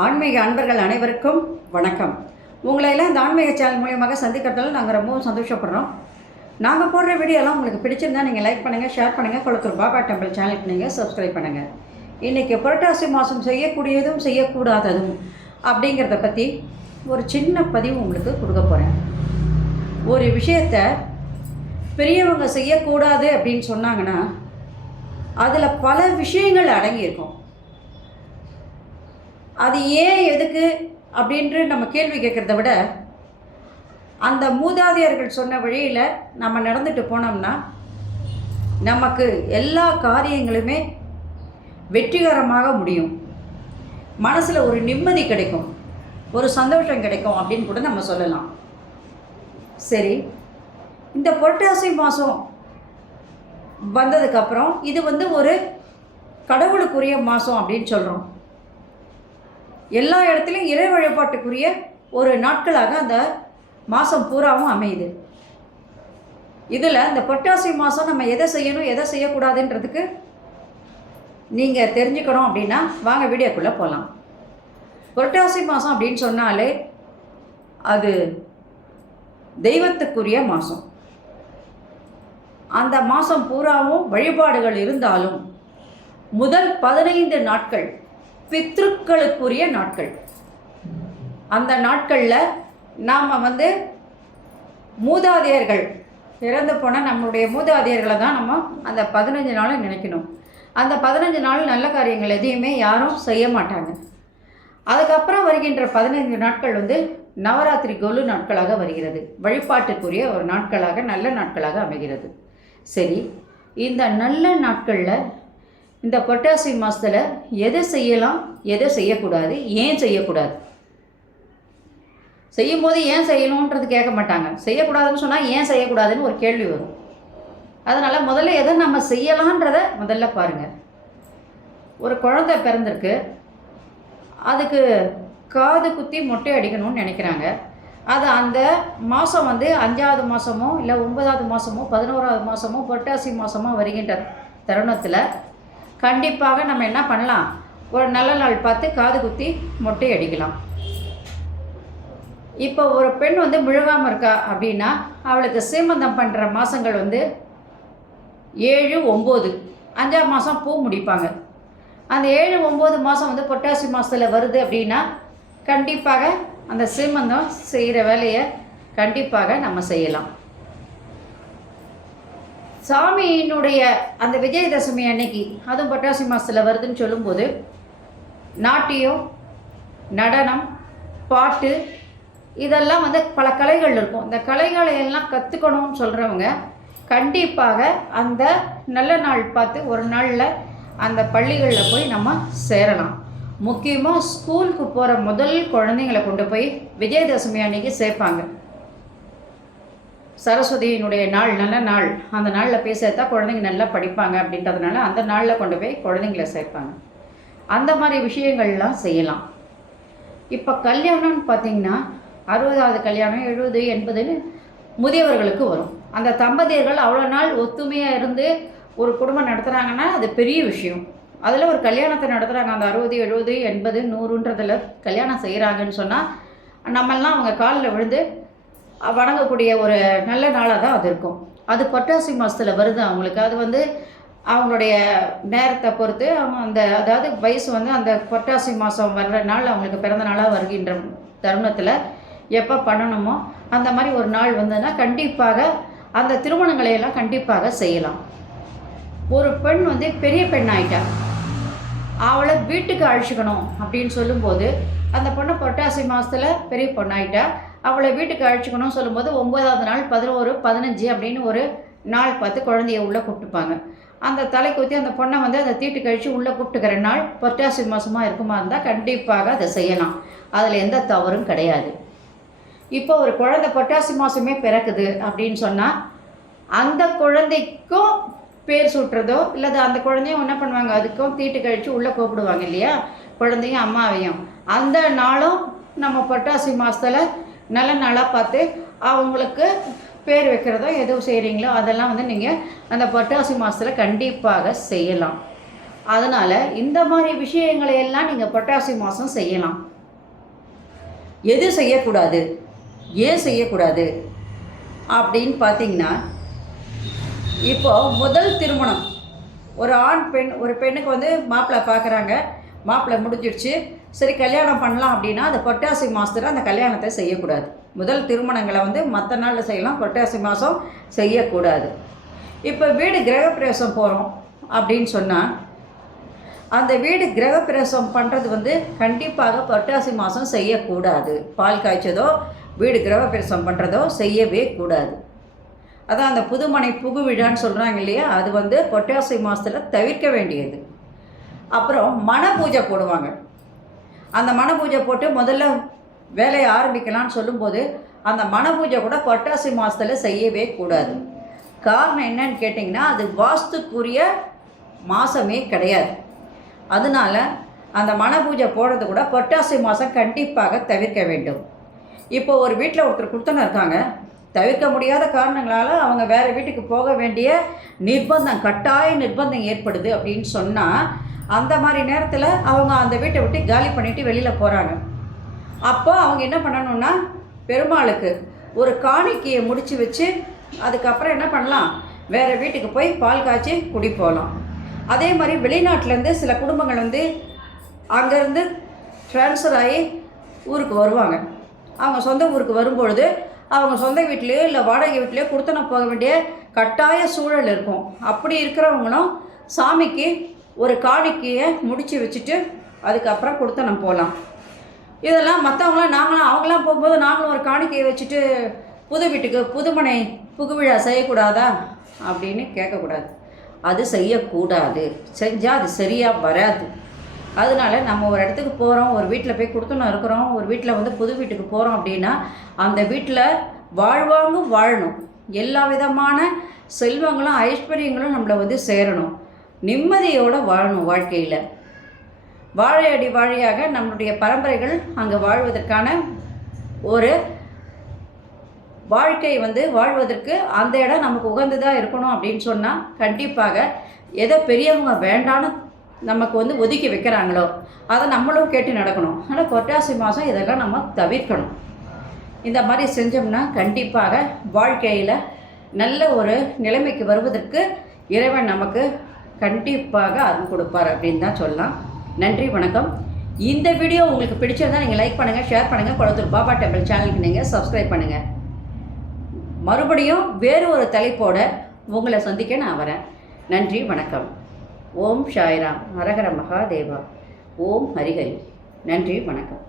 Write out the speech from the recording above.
ஆன்மீக அன்பர்கள் அனைவருக்கும் வணக்கம். உங்களையெல்லாம் இந்த ஆன்மீக சேனல் மூலியமாக சந்திக்கிறதால நாங்கள் ரொம்பவும் சந்தோஷப்படுறோம். நாங்கள் போடுற வீடியோலாம் உங்களுக்கு பிடிச்சிருந்தால் நீங்கள் லைக் பண்ணுங்கள், ஷேர் பண்ணுங்கள். கொளத்தூர் பாபா டெம்பிள் சேனலுக்கு நீங்கள் சப்ஸ்கிரைப் பண்ணுங்கள். இன்றைக்கி புரட்டாசி மாதம் செய்யக்கூடியதும் செய்யக்கூடாததும் அப்படிங்கிறத பற்றி ஒரு சின்ன பதிவு உங்களுக்கு கொடுக்க போகிறேன். ஒரு விஷயத்தை பெரியவங்க செய்யக்கூடாது அப்படின்னு சொன்னாங்கன்னா அதில் பல விஷயங்கள் அடங்கியிருக்கும். அது ஏன் எதுக்கு அப்படின்ட்டு நம்ம கேள்வி கேட்குறத விட அந்த மூதாதையர்கள் சொன்ன வழியில் நம்ம நடந்துட்டு போனோம்னா நமக்கு எல்லா காரியங்களுமே வெற்றிகரமாக முடியும். மனசில் ஒரு நிம்மதி கிடைக்கும், ஒரு சந்தோஷம் கிடைக்கும் அப்படின்னு கூட நம்ம சொல்லலாம். சரி, இந்த புரட்டாசி மாதம் வந்ததுக்கப்புறம் இது ஒரு கடவுளுக்குரிய மாதம் அப்படின்னு சொல்கிறோம். எல்லா இடத்துலையும் இறை வழிபாட்டுக்குரிய ஒரு நாட்களாக அந்த மாதம் பூராவும் அமையுது. இதில் இந்த புரட்டாசி மாதம் நம்ம எதை செய்யணும் எதை செய்யக்கூடாதுன்றதுக்கு நீங்கள் தெரிஞ்சுக்கணும் அப்படின்னா வாங்க வீடியோக்குள்ளே போகலாம். புரட்டாசி மாதம் அப்படின்னு சொன்னாலே அது தெய்வத்துக்குரிய மாதம். அந்த மாதம் பூராவும் வழிபாடுகள் இருந்தாலும் முதல் 15 நாட்கள் பித்ருக்களுக்குரிய நாட்கள். அந்த நாட்களில் நாம் மூதாதையர்கள் இறந்து போனால் நம்மளுடைய மூதாதையர்களை தான் நம்ம அந்த 15 நாளை நினைக்கணும். அந்த 15 நாள் நல்ல காரியங்கள் எதையுமே யாரும் செய்ய மாட்டாங்க. அதுக்கப்புறம் வருகின்ற 15 நாட்கள் நவராத்திரி கொலு நாட்களாக வருகிறது. வழிபாட்டுக்குரிய ஒரு நாட்களாக நல்ல நாட்களாக அமைகிறது. சரி, இந்த நல்ல நாட்களில் இந்த புரட்டாசி மாதத்தில் எதை செய்யலாம் எதை செய்யக்கூடாது, ஏன் செய்யக்கூடாது, செய்யும்போது ஏன் செய்யணுன்றது கேட்க மாட்டாங்க. செய்யக்கூடாதுன்னு சொன்னால் ஏன் செய்யக்கூடாதுன்னு ஒரு கேள்வி வரும். அதனால் முதல்ல எதை நம்ம செய்யலான்றத முதல்ல பாருங்கள். ஒரு குழந்தை பிறந்திருக்கு, அதுக்கு காது குத்தி மொட்டை அடிக்கணும்னு நினைக்கிறாங்க. அது அந்த மாதம் 5ஆவது மாதமோ இல்லை 9ஆவது மாதமோ 11ஆவது மாதமோ புரட்டாசி மாதமோ வருகின்ற தருணத்தில் கண்டிப்பாக நம்ம என்ன பண்ணலாம், ஒரு நல்ல நாள் பார்த்து காது குத்தி மொட்டை அடிக்கலாம். இப்போ ஒரு பெண் முழுகாமல் இருக்கா அப்படின்னா அவளுக்கு சீமந்தம் பண்ணுற மாதங்கள் 7, 9, 5ஆம் மாதம் பூ முடிப்பாங்க. அந்த 7, 9 மாதம் புரட்டாசி மாதத்தில் வருது அப்படின்னா கண்டிப்பாக அந்த சீமந்தம் செய்கிற வேலையை கண்டிப்பாக நம்ம செய்யலாம். சாமியினுடைய அந்த விஜயதசமி அன்னைக்கு, அதுவும் புரட்டாசி மாதத்தில் வருதுன்னு சொல்லும்போது நாட்டியம், நடனம், பாட்டு இதெல்லாம் பல கலைகள் இருக்கும். இந்த கலைகளை எல்லாம் கற்றுக்கணும்னு சொல்கிறவங்க கண்டிப்பாக அந்த நல்ல நாள் பார்த்து ஒரு நாளில் அந்த பள்ளிகளில் போய் நம்ம சேரலாம். முக்கியமாக ஸ்கூலுக்கு போகிற முதல் குழந்தைங்களை கொண்டு போய் விஜயதசமி அன்னைக்கு சேர்ப்பாங்க. சரஸ்வதியினுடைய நாள், நல்ல நாள். அந்த நாளில் போய் சேர்த்தா குழந்தைங்க நல்லா படிப்பாங்க அப்படின்றதுனால அந்த நாளில் கொண்டு போய் குழந்தைங்கள சேர்ப்பாங்க. அந்த மாதிரி விஷயங்கள்லாம் செய்யலாம். இப்போ கல்யாணம்னு பார்த்திங்கன்னா 60ஆவது கல்யாணம், 70, 80ன்னு முதியவர்களுக்கு வரும். அந்த தம்பதியர்கள் அவ்வளோ நாள் ஒத்துமையாக இருந்து ஒரு குடும்பம் நடத்துகிறாங்கன்னா அது பெரிய விஷயம். அதில் ஒரு கல்யாணத்தை நடத்துகிறாங்க. அந்த 60, 70, 80, 100ன்றதில் கல்யாணம் செய்கிறாங்கன்னு சொன்னால் நம்மெல்லாம் அவங்க காலில் விழுந்து வணங்கக்கூடிய ஒரு நல்ல நாளாக தான் அது இருக்கும். அது புரட்டாசி மாதத்தில் வருது அவங்களுக்கு. அது அவங்களுடைய நேரத்தை பொறுத்து அவங்க அதாவது வயசு அந்த புரட்டாசி மாதம் வர்ற நாள் அவங்களுக்கு பிறந்த நாளாக வருகின்ற தருணத்தில் எப்போ பண்ணணுமோ அந்த மாதிரி ஒரு நாள் வந்ததுன்னா கண்டிப்பாக அந்த திருமணங்களையெல்லாம் கண்டிப்பாக செய்யலாம். ஒரு பெண் பெரிய பெண் ஆகிட்டா, அவளை வீட்டுக்கு அழைச்சிக்கணும் அப்படின்னு சொல்லும்போது அந்த பொண்ணை புரட்டாசி மாதத்தில் பெரிய பொண்ணாயிட்டா அவளை வீட்டுக்கு அழைச்சிக்கணும்னு சொல்லும்போது 9ஆவது நாள் 11, 15 அப்படின்னு ஒரு நாள் பார்த்து குழந்தைய உள்ளே கூப்பிட்டுப்பாங்க. அந்த தலைக்கு ஊற்றி அந்த பொண்ணை அந்த தீட்டு கழித்து உள்ளே கூப்பிட்டுக்கிற நாள் புரட்டாசி மாதமாக இருக்குமா இருந்தால் கண்டிப்பாக அதை செய்யலாம். அதில் எந்த தவறும் கிடையாது. இப்போ ஒரு குழந்தை புரட்டாசி மாதமே பிறக்குது அப்படின்னு சொன்னால் அந்த குழந்தைக்கும் பேர் சூட்டுறதோ இல்லை அந்த குழந்தையும் என்ன பண்ணுவாங்க, அதுக்கும் தீட்டு கழித்து உள்ளே கூப்பிடுவாங்க இல்லையா, குழந்தையும் அம்மாவையும். அந்த நாளும் நம்ம புரட்டாசி மாதத்தில் நல்ல நாளாக பார்த்து அவங்களுக்கு பேர் வைக்கிறதோ எதுவும் செய்கிறீங்களோ அதெல்லாம் நீங்கள் அந்த புரட்டாசி மாதத்தில் கண்டிப்பாக செய்யலாம். அதனால் இந்த மாதிரி விஷயங்களை எல்லாம் நீங்கள் புரட்டாசி மாதம் செய்யலாம். எது செய்யக்கூடாது, ஏன் செய்யக்கூடாது அப்படின்னு பார்த்தீங்கன்னா, இப்போது முதல் திருமணம் ஒரு ஆண் பெண், ஒரு பெண்ணுக்கு வந்து மாப்பிள்ளை பார்க்குறாங்க, மாப்பிள்ளை முடிஞ்சிடுச்சு, சரி கல்யாணம் பண்ணலாம் அப்படின்னா அந்த புரட்டாசி மாதத்தில் அந்த கல்யாணத்தை செய்யக்கூடாது. முதல் திருமணங்களை வந்து மற்ற நாளில் செய்யலாம், புரட்டாசி மாதம் செய்யக்கூடாது. இப்போ வீடு கிரகப்பிரவேசம் போகிறோம் அப்படின்னு சொன்னால் அந்த வீடு கிரகப்பிரவேசம் பண்ணுறது வந்து கண்டிப்பாக புரட்டாசி மாதம் செய்யக்கூடாது. பால் காய்ச்சதோ வீடு கிரகப்பிரவேசம் பண்ணுறதோ செய்யவே கூடாது. அதான் அந்த புதுமனை புகு விழான்னு சொல்கிறாங்க இல்லையா, அது வந்து புரட்டாசி மாதத்தில் தவிர்க்க வேண்டியது. அப்புறம் மன பூஜை போடுவாங்க. அந்த மன பூஜை போட்டு முதல்ல வேலையை ஆரம்பிக்கலான்னு சொல்லும்போது அந்த மன பூஜை கூட புரட்டாசி மாதத்தில் செய்யவே கூடாது. காரணம் என்னன்னு கேட்டிங்கன்னா, அது வாஸ்துக்குரிய மாதமே கிடையாது. அதனால் அந்த மன பூஜை போடுறது கூட புரட்டாசி மாதம் கண்டிப்பாக தவிர்க்க வேண்டும். இப்போ ஒரு வீட்டில் ஒருத்தர் கொடுத்துன்னு இருக்காங்க, தவிர்க்க முடியாத காரணங்களால் அவங்க வேறு வீட்டுக்கு போக வேண்டிய நிர்பந்தம், கட்டாய நிர்பந்தம் ஏற்படுது அப்படின்னு சொன்னால் அந்த மாதிரி நேரத்தில் அவங்க அந்த வீட்டை விட்டு காலி பண்ணிவிட்டு வெளியில் போகிறாங்க. அப்போ அவங்க என்ன பண்ணணுன்னா, பெருமாளுக்கு ஒரு காணிக்கையை முடித்து வச்சு அதுக்கப்புறம் என்ன பண்ணலாம், வேறு வீட்டுக்கு போய் பால் காய்ச்சி குடி போகலாம். அதே மாதிரி வெளிநாட்டிலேருந்து சில குடும்பங்கள் வந்து அங்கேருந்து ட்ரான்ஸ்ஃபர் ஆகி ஊருக்கு வருவாங்க. அவங்க சொந்த ஊருக்கு வரும்பொழுது அவங்க சொந்த வீட்லேயோ இல்லை வாடகை வீட்லேயோ கொடுத்தன போக வேண்டிய கட்டாய சூழல் இருக்கும். அப்படி இருக்கிறவங்களும் சாமிக்கு ஒரு காணிக்கையை முடித்து வச்சுட்டு அதுக்கப்புறம் கொடுத்தனம் போகலாம். இதெல்லாம் மற்றவங்களாம் நாங்களாம் அவங்களாம் போகும்போது நாங்களும் ஒரு காணிக்கையை வச்சுட்டு புது வீட்டுக்கு புதுமனை புகுவிழா செய்யக்கூடாதா அப்படின்னு கேட்கக்கூடாது. அது செய்யக்கூடாது. செஞ்சால் அது சரியாக வராது. அதனால நம்ம ஒரு இடத்துக்கு போகிறோம், ஒரு வீட்டில் போய் கொடுத்துன்னு இருக்கிறோம், ஒரு வீட்டில் வந்து புது வீட்டுக்கு போகிறோம் அப்படின்னா அந்த வீட்டில் வாழ்வாங்கும் வாழணும். எல்லா விதமான செல்வங்களும் ஐஸ்வர்யங்களும் நம்மளை வந்து சேரணும். நிம்மதியோடு வாழணும். வாழ்க்கையில் வாழையடி வாழையாக நம்மளுடைய பரம்பரைகள் அங்கே வாழ்வதற்கான ஒரு வாழ்க்கை வந்து வாழ்வதற்கு அந்த இடம் நமக்கு உகந்ததாக இருக்கணும் அப்படின்னு சொன்னால் கண்டிப்பாக எதை பெரியவங்க வேண்டான்னு நமக்கு வந்து ஒதுக்கி வைக்கிறாங்களோ அதை நம்மளும் கேட்டு நடக்கணும். ஆனால் புரட்டாசி மாதம் இதெல்லாம் நம்ம தவிர்க்கணும். இந்த மாதிரி செஞ்சோம்னா கண்டிப்பாக வாழ்க்கையில் நல்ல ஒரு நிலைமைக்கு வருவதற்கு இறைவன் நமக்கு கண்டிப்பாக அருள் கொடுப்பார் அப்படின்னு தான் சொல்லலாம். நன்றி, வணக்கம். இந்த வீடியோ உங்களுக்கு பிடிச்சிருந்தால் நீங்கள் லைக் பண்ணுங்கள், ஷேர் பண்ணுங்கள். குளத்தூர் பாபா டெம்பிள் சேனலுக்கு நீங்கள் சப்ஸ்கிரைப் பண்ணுங்கள். மறுபடியும் வேறு ஒரு தலைப்போடு உங்களை சந்திக்க நான் வரேன். நன்றி, வணக்கம். ஓம் சாய்ராம். ஹரஹர மகாதேவா. ஓம் ஹரிஹரி. நன்றி, வணக்கம்.